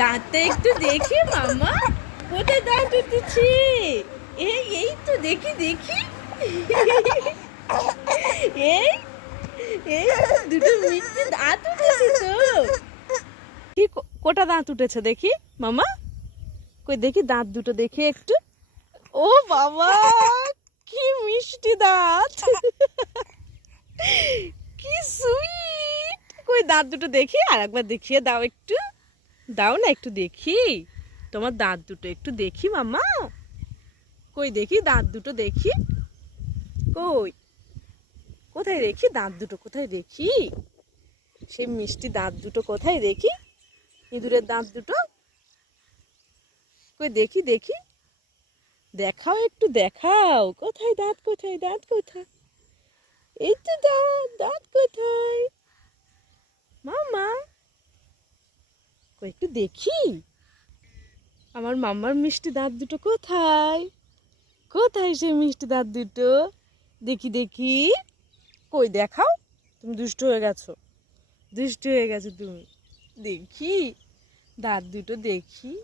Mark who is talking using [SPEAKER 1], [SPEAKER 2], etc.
[SPEAKER 1] দাঁতটা একটু দেখি মামা কোথায় দাঁত উঠেছে? এই এই তো দেখি দেখি। এই এই, দুটো মিষ্টি দাঁত উঠেছে তো। কি কোটা দাঁত উঠেছে দেখি মামা কই, দেখি দাঁত দুটো দেখি একটু। ও বাবা, কি মিষ্টি দাঁত। কি সুইট। কই, দাঁত দুটো দেখি, আর একবার দেখিয়ে দাও একটু। দাও না একটু দেখি। তোমার দাঁত দুটো একটু দেখি মামা কই দেখি, দাঁত দুটো দেখি। কই? কোথায় দেখি? দাঁত দুটো কোথায় দেখি? সেই মিষ্টি দাঁত দুটো কোথায় দেখি? ইঁদুরের দাঁত দুটো? কই দেখি দেখি। দেখাও একটু, দেখাও। কোথায় দাঁত কোথায় দাঁত, কোথায়? এই তো দাঁত দাঁত কোথায় মামা কই একটু দেখি। আমার মাম্মার মিষ্টি দাঁত দুটো কোথায়? কোথায় সেই মিষ্টি দাঁত দুটো? দেখি দেখি। কই, দেখাও। তুমি দুষ্ট হয়ে গেছো। দুষ্ট হয়ে গেছো তুমি। দেখি। দাঁত দুটো দেখি।